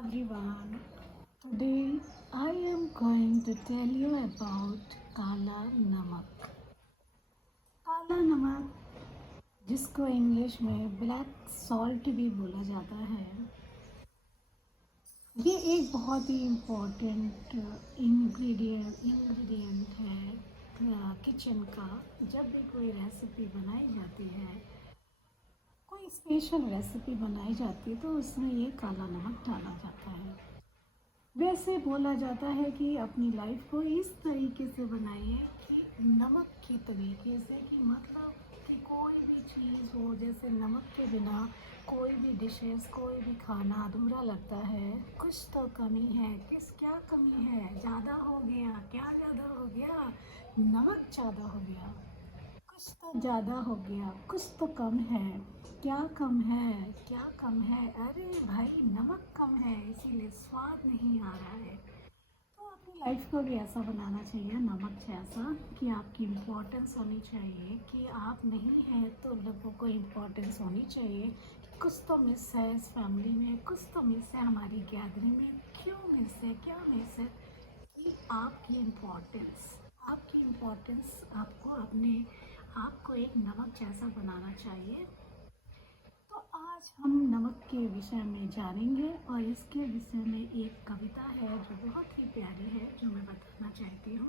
everyone. Today I am going to tell you about काला नमक. काला नमक जिसको इंग्लिश में ब्लैक सॉल्ट भी बोला जाता है, ये एक बहुत ही इम्पोर्टेंट इंग्रेडिएंट है किचन का. जब भी कोई रेसिपी बनाई जाती है, कोई स्पेशल रेसिपी बनाई जाती है तो उसमें ये काला नमक डाला जाता है. वैसे बोला जाता है कि अपनी लाइफ को इस तरीके से बनाइए कि नमक के तरीके से, कि मतलब कि कोई भी चीज़ हो, जैसे नमक के बिना कोई भी डिशेस, कोई भी खाना अधूरा लगता है. कुछ तो कमी है. क्या कमी है? ज़्यादा हो गया? क्या ज़्यादा हो गया? नमक ज़्यादा हो गया. कुछ तो ज़्यादा हो गया, कुछ तो कम है. क्या कम है? क्या कम है? अरे भाई, नमक कम है, इसीलिए स्वाद नहीं आ रहा है. तो अपनी लाइफ को भी ऐसा बनाना चाहिए, नमक जैसा, कि आपकी इम्पोर्टेंस होनी चाहिए, कि आप नहीं हैं तो लोगों को इम्पोर्टेंस होनी चाहिए. कि कुछ तो मिस है इस फैमिली में, कुछ तो मिस है हमारी गैदरिंग में. क्यों मिस है? क्या मिस है? कि आपकी इम्पोर्टेंस आपको अपने आप को एक नमक जैसा बनाना चाहिए. तो आज हम नमक के विषय में जानेंगे, और इसके विषय में एक कविता है जो बहुत ही प्यारी है, जो मैं बताना चाहती हूँ.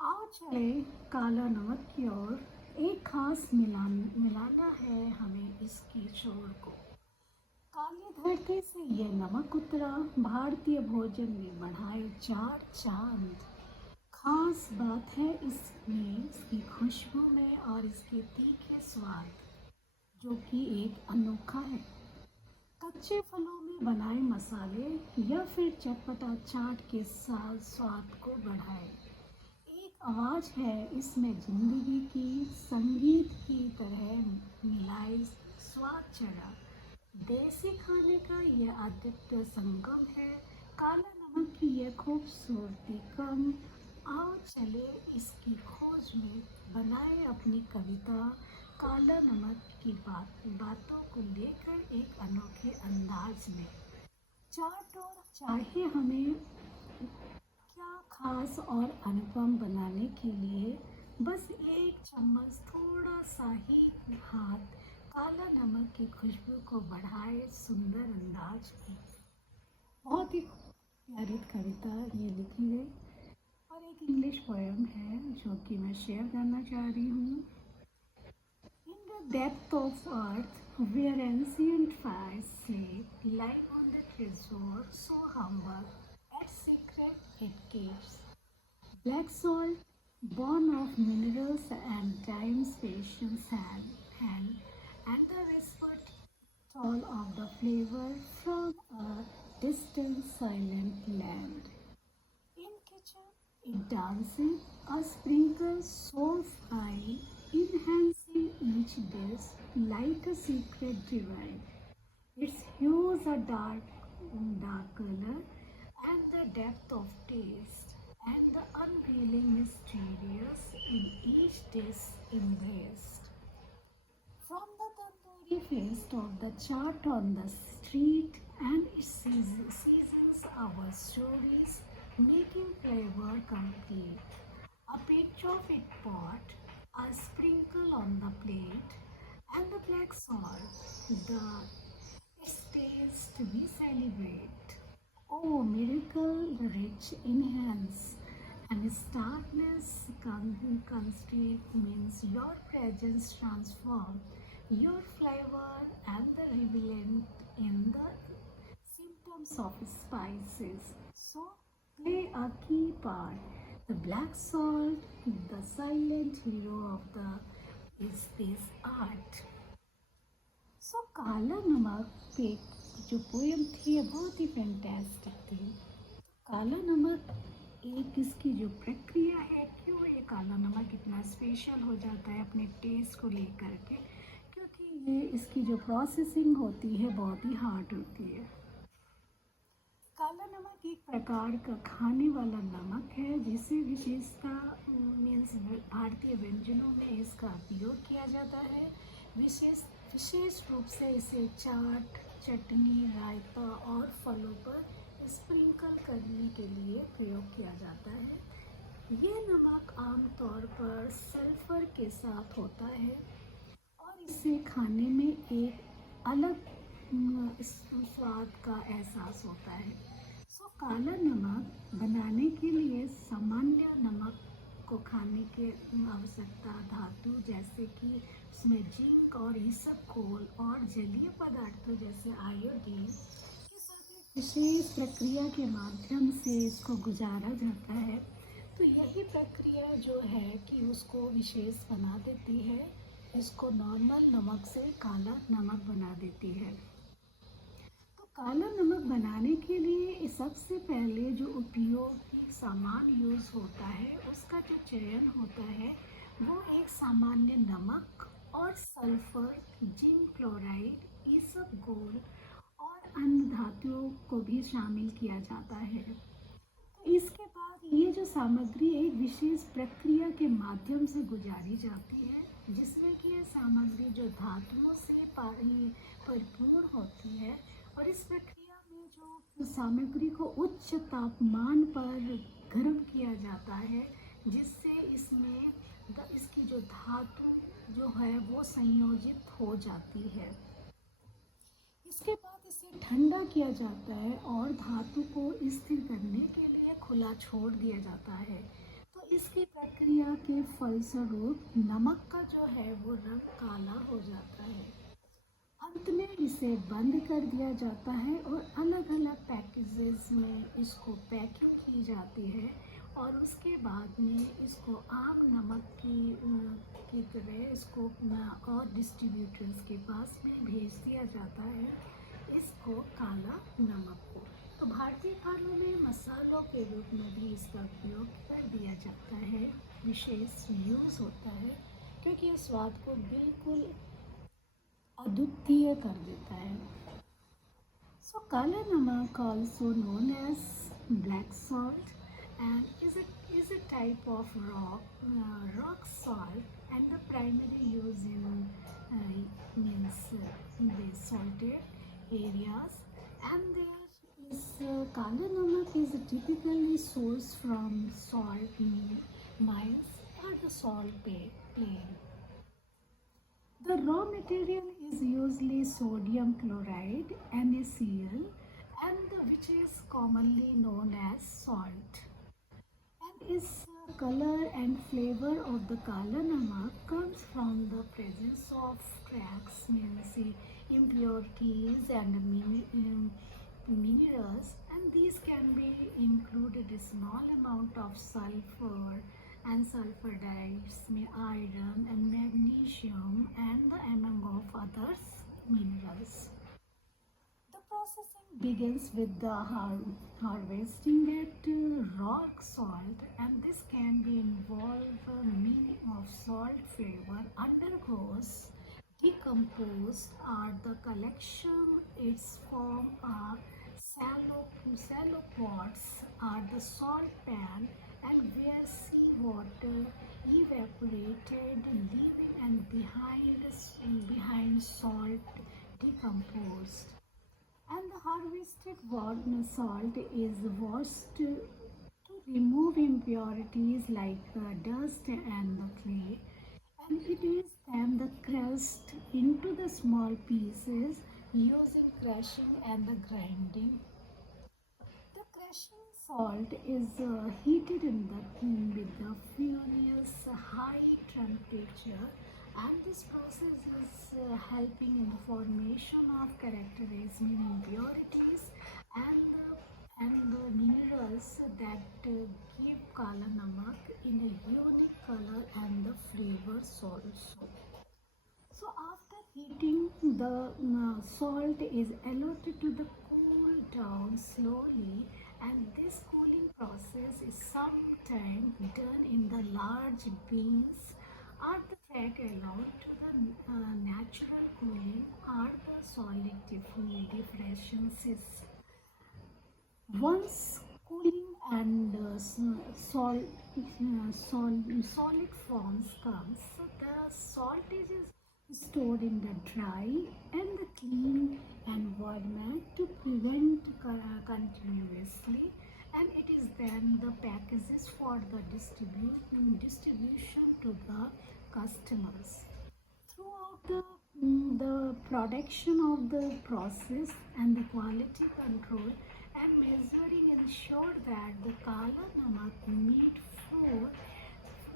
आओ चले काला नमक की ओर, एक खास मिलाना है हमें इसकी छोर को. काली धरती से ये नमक उतरा, भारतीय भोजन में बढ़ाए चार चांद. खास बात है इसमें, इसकी खुशबू में और इसके तीखे स्वाद, जो कि एक अनोखा है. कच्चे फलों में बनाए मसाले या फिर चटपटा चाट के साथ स्वाद को बढ़ाए. एक आवाज़ है इसमें जिंदगी की, संगीत की तरह मिलाई स्वाद चढ़ा. देसी खाने का यह अद्वितीय संगम है, काला नमक की यह खूबसूरती कम. आओ चले इसकी खोज में, बनाए अपनी कविता काला नमक की बातों को लेकर एक अनोखे अंदाज में. चाट और चाहे हमें क्या खास और अनुपम बनाने के लिए, बस एक चम्मच थोड़ा सा ही हाथ काला नमक की खुशबू को बढ़ाए सुंदर अंदाज में. बहुत ही प्यारी कविता ये लिखी गई, और एक इंग्लिश पोएम है जो कि मैं शेयर करना चाह रही हूँ. In the depth of earth, where ancient fires sleep, lying on the treasure so humble, at secret it keeps. Black salt, born of minerals and time's patience hand, and the whispered toll of the flavor from a distant silent land. In kitchen, it dancing, a sprinkle so fine, enhancing each dish like a secret divine. Its hues are dark color, and the depth of taste, and the unveiling mysterious in each dish embraced. From the tandoori feast of the chaat on the street, and it seasons our stories, making flavor complete. A pinch of it pot, a sprinkle on the plate, and the black salt, the its taste we celebrate. Oh, miracle rich enhance, and its darkness constrict means your presence transform your flavor, and the relevant in the symptoms of spices. So play a key part. The black salt, the silent hero of the is this art. सो काला नमक पे जो poem थी ये बहुत ही fantastic थी. काला नमक एक इसकी जो प्रक्रिया है, क्यों ये काला नमक इतना स्पेशल हो जाता है अपने टेस्ट को लेकर के, क्योंकि ये इसकी जो प्रोसेसिंग होती है बहुत ही हार्ड होती है. काला नमक एक प्रकार का खाने वाला नमक है, जिसे विशेषता मीन्स भारतीय व्यंजनों में इसका उपयोग किया जाता है. विशेष रूप से इसे चाट, चटनी, रायता और फलों पर स्प्रिंकल करने के लिए प्रयोग किया जाता है। ये नमक आमतौर पर सल्फर के साथ होता है और इसे खाने में एक अलग स्वाद का एहसास होता है। काला नमक बनाने के लिए सामान्य नमक को खाने की आवश्यकता धातु जैसे कि उसमें जिंक और इसबगोल और जलीय पदार्थों जैसे आयोडीन के साथ एक विशेष प्रक्रिया के माध्यम से इसको गुजारा जाता है। तो यही प्रक्रिया जो है कि उसको विशेष बना देती है, इसको नॉर्मल नमक से काला नमक बना देती है। तो काला नमक बनाने के लिए सबसे पहले जो उपयोगी सामान यूज़ होता है उसका जो चयन होता है वो एक सामान्य नमक और सल्फर, जिंक क्लोराइड, इसबगोल और अन्य धातुओं को भी शामिल किया जाता है। तो इसके बाद ये जो सामग्री एक विशेष प्रक्रिया के माध्यम से गुजारी जाती है जिसमें कि यह सामग्री जो धातुओं से परिपूर्ण होती है और इस प्रक्रिया में जो सामग्री को उच्च तापमान पर गर्म किया जाता है जिससे इसमें इसकी जो धातु जो है वो संयोजित हो जाती है। इसके बाद इसे ठंडा किया जाता है और धातु को स्थिर करने के लिए खुला छोड़ दिया जाता है। तो इसकी प्रक्रिया के फलस्वरूप नमक का जो है वो रंग काला हो जाता है। अंत में इसे बंद कर दिया जाता है और अलग अलग पैकेजेस में इसको पैकिंग की जाती है और उसके बाद में इसको आम नमक की तरह इसको और डिस्ट्रीब्यूटर्स के पास में भेज दिया जाता है इसको काला नमक को। तो भारतीय खानों में मसालों के रूप में भी इसका उपयोग कर दिया जाता है, विशेष यूज़ होता है क्योंकि ये स्वाद को बिल्कुल अद्वितीय कर देता है। सो काला नमक also known as black salt and is a type of rock salt and the primary use in the salted areas and there is kala namak is typically sourced from salt mines or the salt plain. The raw material is usually sodium chloride NaCl and which is commonly known as salt. And its color and flavor of the kala namak comes from the presence of cracks, means impurities and minerals, and these can be included a small amount of sulfur and sulfur dioxide, iron and magnesium and among of others minerals. The processing begins with the harvesting at rock salt and this can be involved meaning of salt flavor undergoes decomposed or the collection its form are shallow pots or the salt pan and where seawater evaporated leaving and behind salt decomposed and the harvested salt is washed to remove impurities like dust and the clay and it is then the crushed into the small pieces using crushing and the grinding. The crushing salt is heated with the furious high temperature and this process is helping in the formation of characterizing impurities and the minerals that give kala namak in a unique color and the flavors also. So after heating, the salt is allowed to the cool down slowly and this cooling process is sometimes done in the large beans or the track allowed to the natural cooling or the solid diffraction. Once cooling and solid forms comes, so the salt is stored in the dry and the clean and requirement to prevent continuously, and it is then the packages for the distribution to the customers. Throughout the production of the process and the quality control and measuring ensure that the Kala Namak meat flow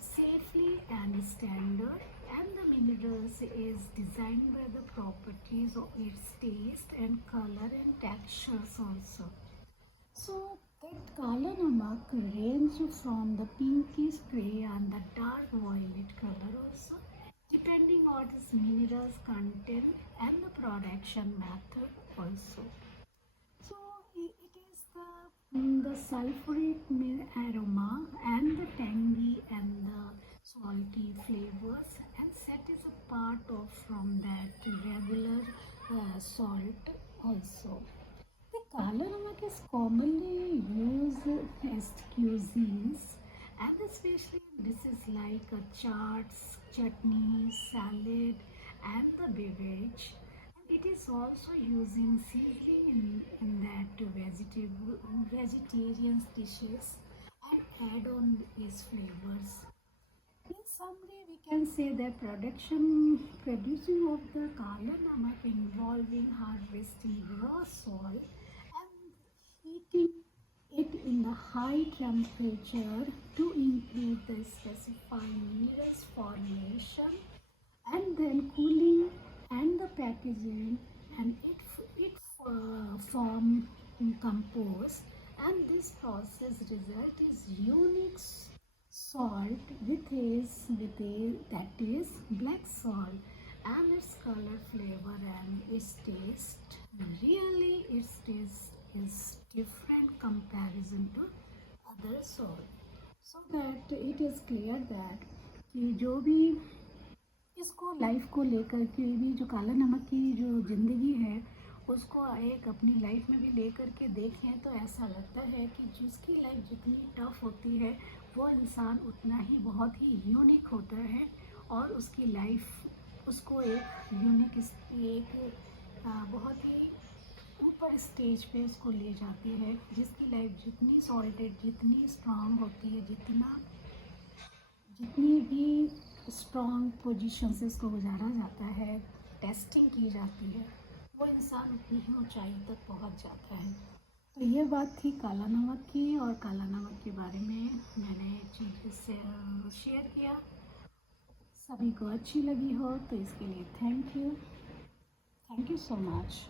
safely and standard, and the minerals is designed by the properties of its taste and color and textures also. So that Kala Namak range from the pinkish gray and the dark violet color also, depending on its minerals content and the production method also. So it is the sulfuric aroma and the tangy and the salty flavors, and set is a part of from that regular salt also. The Kala Namak is commonly used as cuisines, and especially in dishes like chaats, chutneys, salad, and the beverage. And it is also using seasoning in that vegetarian dishes and add on these flavors. In summary, we can say that producing of the Kala Namak involving harvesting raw soil and heating it in a high temperature to include the specified minerals formation, and then cooling and the packaging, and form compost, and this process result is unique salt that is black salt, and its color, flavor, and its taste, really its taste is different comparison to other salt. So that it is clear that कि जो भी इसको life को लेकर के भी जो काला नमक की जो ज़िंदगी है उसको एक अपनी लाइफ में भी लेकर के देखें तो ऐसा लगता है कि जिसकी लाइफ जितनी टफ होती है वो इंसान उतना ही बहुत ही यूनिक होता है, और उसकी लाइफ उसको एक यूनिक एक बहुत ही ऊपर स्टेज पे उसको ले जाती है, जिसकी लाइफ जितनी सॉल्टेड, जितनी स्ट्रांग होती है, जितनी भी स्ट्रॉन्ग पोजीशन से इसको गुजारा जाता है, टेस्टिंग की जाती है, वो इंसान उतनी ही ऊंचाई तक पहुंच जाता है। तो ये बात थी काला नमक की, और काला नमक के बारे में मैंने चीज़ें से शेयर किया। सभी को अच्छी लगी हो तो इसके लिए थैंक यू सो मच।